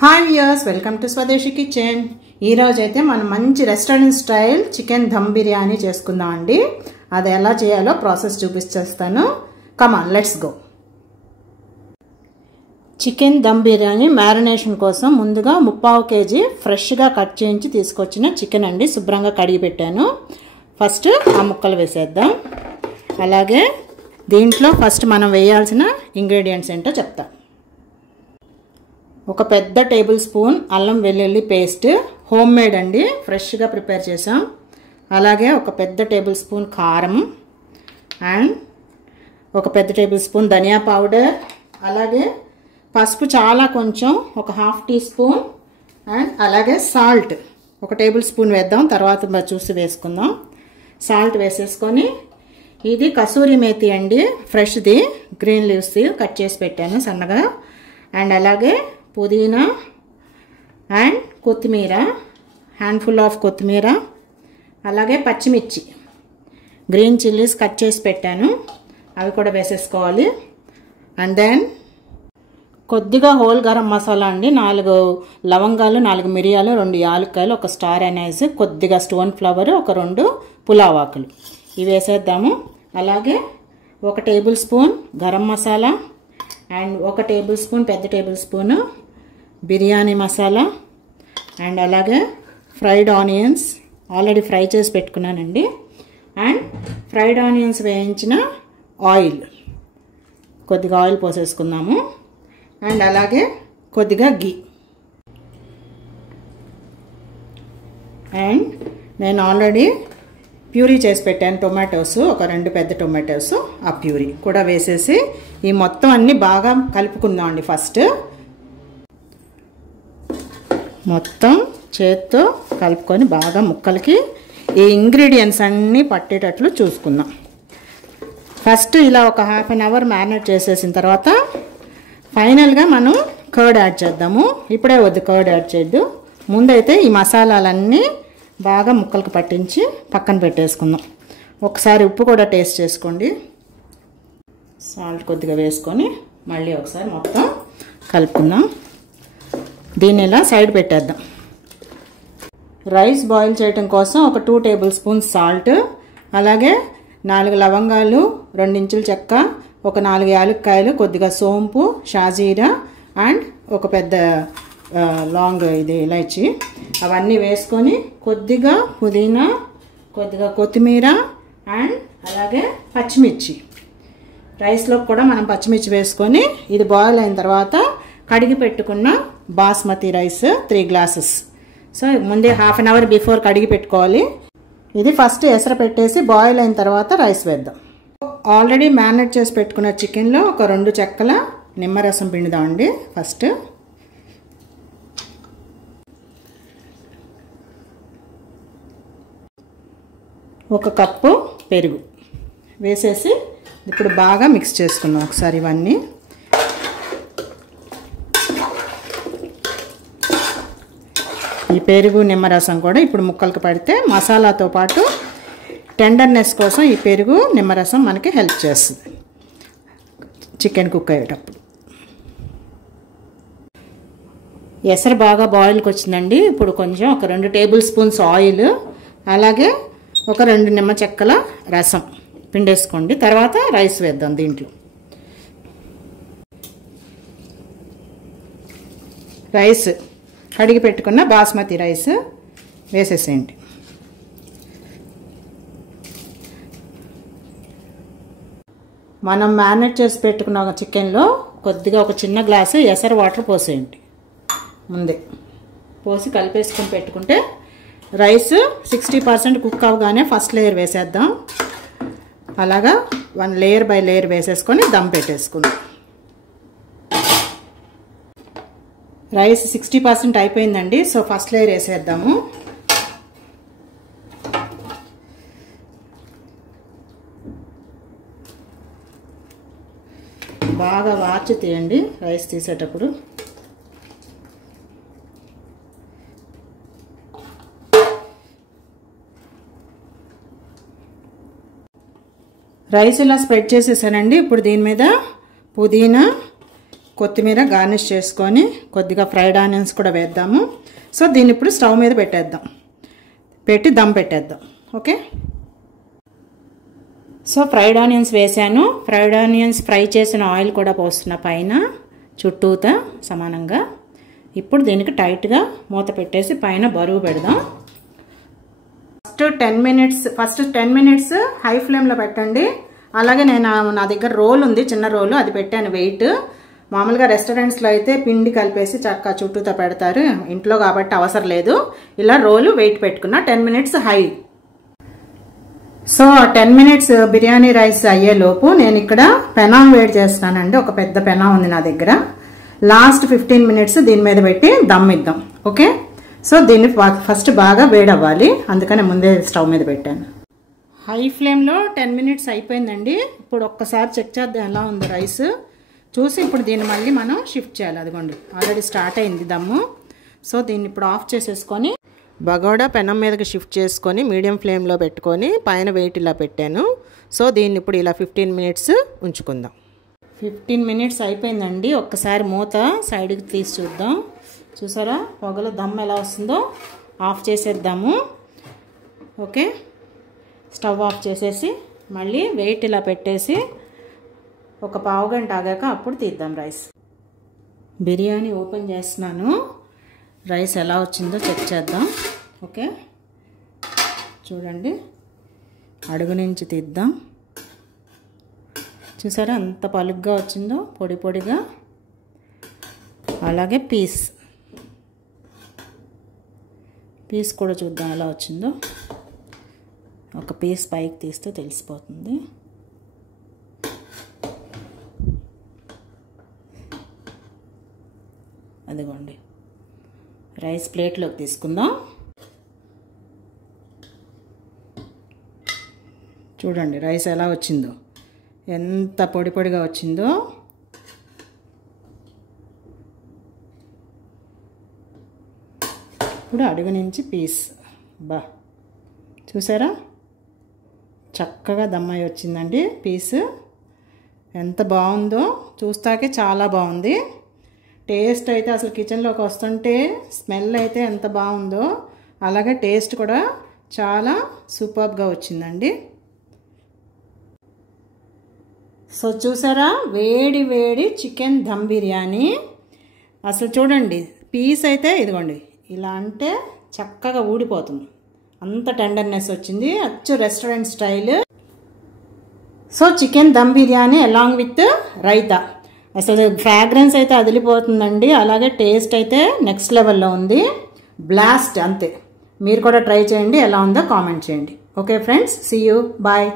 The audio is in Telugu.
Hi viewers, welcome to Swadeshi kitchen. ఈరోజు అయితే మనం మంచి restaurant style chicken dum biryani చేసుకుందాం అండి. అది ఎలా చేయాలో ప్రాసెస్ చూపించేస్తాను. Come on, let's go. Chicken dum biryani marination కోసం ముందుగా 3/4 kg ఫ్రెష్గా కట్ చేయించి తీసుకొచ్చిన చికెన్ అండి. శుభ్రంగా కడిగి పెట్టాను. ఫస్ట్ ఆ ముక్కలు వేసేద్దాం. అలాగే దీంట్లో ఫస్ట్ మనం వేయాల్సిన ఇంగ్రీడియంట్స్ ఏంటో చెప్తాం. ఒక పెద్ద టేబుల్ స్పూన్ అల్లం వెల్లుల్లి పేస్ట్, హోమ్ మేడ్ అండి, ఫ్రెష్గా ప్రిపేర్ చేసాం. అలాగే ఒక పెద్ద టేబుల్ స్పూన్ కారం అండ్ ఒక పెద్ద టేబుల్ స్పూన్ ధనియా పౌడర్, అలాగే పసుపు చాలా కొంచెం, ఒక 1/2 టీ స్పూన్, అండ్ అలాగే సాల్ట్ ఒక టేబుల్ స్పూన్ వేద్దాం, తర్వాత చూసి వేసుకుందాం. సాల్ట్ వేసేసుకొని, ఇది కసూరి మేతి అండి, ఫ్రెష్ది, గ్రీన్ లీవ్స్ కట్ చేసి పెట్టాను సన్నగా. అండ్ అలాగే పుదీనా అండ్ కొత్తిమీర, హ్యాండ్ఫుల్ ఆఫ్ కొత్తిమీర, అలాగే పచ్చిమిర్చి, గ్రీన్ చిల్లీస్ కట్ చేసి పెట్టాను, అవి కూడా వేసేసుకోవాలి. అండ్ దెన్ కొద్దిగా హోల్ గరం మసాలా అండి, 4 లవంగాలు, 4 మిరియాలు, 2 యాలక్కాయలు, ఒక స్టార్ అనైజ్, కొద్దిగా స్టోన్ ఫ్లవర్, ఒక 2 పులావ్ ఆకులు, ఇవి వేసేద్దాము. అలాగే 1 tablespoon garam masala and 1 tablespoon, పెద్ద tablespoon biryani masala, and అలాగే ఫ్రైడ్ ఆనియన్స్ ఆల్రెడీ ఫ్రై చేసి పెట్టుకున్నానండి. అండ్ ఫ్రైడ్ ఆనియన్స్ వేయించిన ఆయిల్, కొద్దిగా ఆయిల్ పోసేసుకుందాము. అండ్ అలాగే కొద్దిగా గీ. అండ్ నేను ఆల్రెడీ ప్యూరీ చేసి పెట్టాను టొమాటోస్, ఒక 2 పెద్ద టొమాటోస్, ఆ ప్యూరీ కూడా వేసేసి ఈ మొత్తం అన్నీ బాగా కలుపుకుందాం అండి. ఫస్ట్ మొత్తం చేత్తో కలుపుకొని బాగా ముక్కలకి ఈ ఇంగ్రీడియంట్స్ అన్నీ పట్టేటట్లు చూసుకుందాం. ఫస్ట్ ఇలా ఒక 1/2 అవర్ మ్యారినేట్ చేసేసిన తర్వాత ఫైనల్గా మనం కర్డ్ యాడ్ చేద్దాము. ఇప్పుడే వద్దు, కర్డ్ యాడ్ చేయొద్దు. ముందైతే ఈ మసాలాలన్నీ బాగా ముక్కలకు పట్టించి పక్కన పెట్టేసుకుందాం. ఒకసారి ఉప్పు కూడా టేస్ట్ చేసుకోండి. సాల్ట్ కొద్దిగా వేసుకొని మళ్ళీ ఒకసారి మొత్తం కలుపుకుందాం. దీన్ని ఇలా సైడ్ పెట్టేద్దాం. రైస్ బాయిల్ చేయడం కోసం ఒక 2 టేబుల్ స్పూన్ సాల్ట్, అలాగే 4 లవంగాలు, 2 ఇంచుల చెక్క, ఒక 4 యాలక్కాయలు, కొద్దిగా సోంపు, షాజీరా అండ్ ఒక పెద్ద లాంగ్ ఇది ఇలాచి, అవన్నీ వేసుకొని కొద్దిగా పుదీనా, కొద్దిగా కొత్తిమీర అండ్ అలాగే పచ్చిమిర్చి, రైస్లో కూడా మనం పచ్చిమిర్చి వేసుకొని ఇది బాయిల్ అయిన తర్వాత కడిగి పెట్టుకున్న బాస్మతి రైస్ 3 గ్లాసెస్. సో ముందే 1/2 అవర్ బిఫోర్ కడిగి పెట్టుకోవాలి. ఇది ఫస్ట్ ఎసరు పెట్టేసి బాయిల్ అయిన తర్వాత రైస్ వేద్దాం. ఆల్రెడీ మ్యారినేట్ చేసి పెట్టుకున్న చికెన్లో ఒక 2 చెక్కల నిమ్మరసం పిండుదాం అండి. ఫస్ట్ ఒక కప్పు పెరుగు వేసేసి ఇప్పుడు బాగా మిక్స్ చేసుకుందాం ఒకసారి ఇవన్నీ. ఈ పెరుగు నిమ్మరసం కూడా ఇప్పుడు ముక్కలకు పడితే మసాలాతో పాటు టెండర్నెస్ కోసం ఈ పెరుగు నిమ్మరసం మనకి హెల్ప్ చేస్తుంది చికెన్ కుక్ అయ్యేటప్పుడు. ఎసరు బాగా బాయిల్కి వచ్చిందండి. ఇప్పుడు కొంచెం ఒక 2 టేబుల్ స్పూన్స్ ఆయిల్, అలాగే ఒక 2 నిమ్మ చెక్కల రసం పిండేసుకోండి. తర్వాత రైస్ వేద్దాం. దీంట్లో రైస్ కడిగి పెట్టుకున్న బాస్మతి రైస్ వేసేసేయండి. మనం మ్యారినేట్ చేసి పెట్టుకున్న చికెన్లో కొద్దిగా ఒక చిన్న గ్లాసు ఎసరు వాటర్ పోసేయండి. ముందే పోసి కలిపేసుకొని పెట్టుకుంటే రైస్ 60% కుక్ అవగానే ఫస్ట్ లేయర్ వేసేద్దాం. అలాగా 1 లేయర్ బై లేయర్ వేసేసుకొని దమ్ పెట్టేసుకుందాం. రైస్ 60% అయిపోయిందండి. సో ఫస్ట్ లేయర్ వేసేద్దాము. బాగా వార్చి తీయండి రైస్ తీసేటప్పుడు. రైస్ ఇలా స్ప్రెడ్ చేసేసానండి. ఇప్పుడు దీని మీద పుదీనా, కొత్తిమీర గార్నిష్ చేసుకొని కొద్దిగా ఫ్రైడ్ ఆనియన్స్ కూడా వేద్దాము. సో దీన్ని ఇప్పుడు స్టవ్ మీద పెట్టేద్దాం, పెట్టి దమ్ పెట్టేద్దాం. ఓకే, సో ఫ్రైడ్ ఆనియన్స్ వేసాను. ఫ్రైడ్ ఆనియన్స్ ఫ్రై చేసిన ఆయిల్ కూడా పోస్తున్న పైన చుట్టూతా సమానంగా. ఇప్పుడు దీనికి టైట్గా మూత పెట్టేసి పైన బరువు పెడదాం. ఫస్ట్ 10 మినిట్స్ హై ఫ్లేమ్లో పెట్టండి. అలాగే నా దగ్గర రోల్ ఉంది, చిన్న రోలు, అది పెట్టాను వెయిట్. మామూలుగా రెస్టారెంట్స్లో అయితే పిండి కలిపేసి చక్కగా చుట్టూతో పెడతారు, ఇంట్లో కాబట్టి అవసరం లేదు. ఇలా రోలు వెయిట్ పెట్టుకున్నా. 10 minutes high. So 10 minutes biryani rice అయ్యేలోపు నేను ఇక్కడ పెనం వేడి చేస్తున్నానండి. ఒక పెద్ద పెనం ఉంది నా దగ్గర. లాస్ట్ 15 మినిట్స్ దీని మీద పెట్టి దమ్ ఇద్దాం. ఓకే, సో దీన్ని ఫస్ట్ బాగా వేడవ్వాలి, అందుకని ముందే స్టవ్ మీద పెట్టాను. హై ఫ్లేమ్లో 10 మినిట్స్ అయిపోయిందండి. ఇప్పుడు ఒక్కసారి చెక్ చేద్దాం ఎలా ఉంది రైస్ చూసి. ఇప్పుడు దీన్ని మళ్ళీ మనం షిఫ్ట్ చేయాలి. అదిగోండి ఆల్రెడీ స్టార్ట్ అయింది దమ్ము. సో దీన్ని ఇప్పుడు ఆఫ్ చేసేసుకొని బగోడా పెనం మీదకి షిఫ్ట్ చేసుకొని మీడియం ఫ్లేమ్లో పెట్టుకొని పైన వెయిట్ ఇలా పెట్టాను. సో దీన్ని ఇప్పుడు ఇలా 15 మినిట్స్ ఉంచుకుందాం. 15 మినిట్స్ అయిపోయిందండి. ఒక్కసారి మూత సైడ్కి తీసి చూద్దాం. చూసారా పొగలో దమ్ ఎలా వస్తుందో. ఆఫ్ చేసేద్దాము. ఓకే, స్టవ్ ఆఫ్ చేసేసి మళ్ళీ వెయిట్ ఇలా పెట్టేసి ఒక పావు గంట ఆగాక అప్పుడు తీద్దాం రైస్. బిర్యానీ ఓపెన్ చేస్తున్నాను. రైస్ ఎలా వచ్చిందో చెక్ చేద్దాం. ఓకే, చూడండి అడుగు నుంచి తీద్దాం. చూసారా ఎంత పలుగ్గా వచ్చిందో, పొడి పొడిగా. అలాగే పీస్ కూడా చూద్దాం ఎలా వచ్చిందో. ఒక పీస్ పైకి తీస్తే తెలిసిపోతుంది. అదిగోండి రైస్ ప్లేట్లోకి తీసుకుందాం. చూడండి రైస్ ఎలా వచ్చిందో, ఎంత పొడి పొడిగా వచ్చిందో. ఇప్పుడు అడుగు నుంచి పీస్ చూసారా చక్కగా దమ్మాయి వచ్చిందండి. పీస్ ఎంత బాగుందో, చూస్తాకే చాలా బాగుంది. టేస్ట్ అయితే అసలు కిచెన్లోకి వస్తుంటే స్మెల్ అయితే ఎంత బాగుందో, అలాగే టేస్ట్ కూడా చాలా సూపర్గా వచ్చిందండి. సో చూసారా వేడి వేడి చికెన్ దమ్ బిర్యానీ. అసలు చూడండి పీస్ అయితే ఇదిగోండి ఇలా అంటే చక్కగా ఊడిపోతుంది, అంత టెండర్నెస్ వచ్చింది, అచ్చు restaurant style. So chicken dum biryani along with raita. అసలు ఫ్రాగ్రెన్స్ అయితే అదిలిపోతుందండి. అలాగే టేస్ట్ అయితే నెక్స్ట్ లెవెల్లో ఉంది. బ్లాస్ట్ అంతే. మీరు కూడా ట్రై చేయండి, ఎలా ఉందో కామెంట్ చేయండి. Okay friends, see you, bye.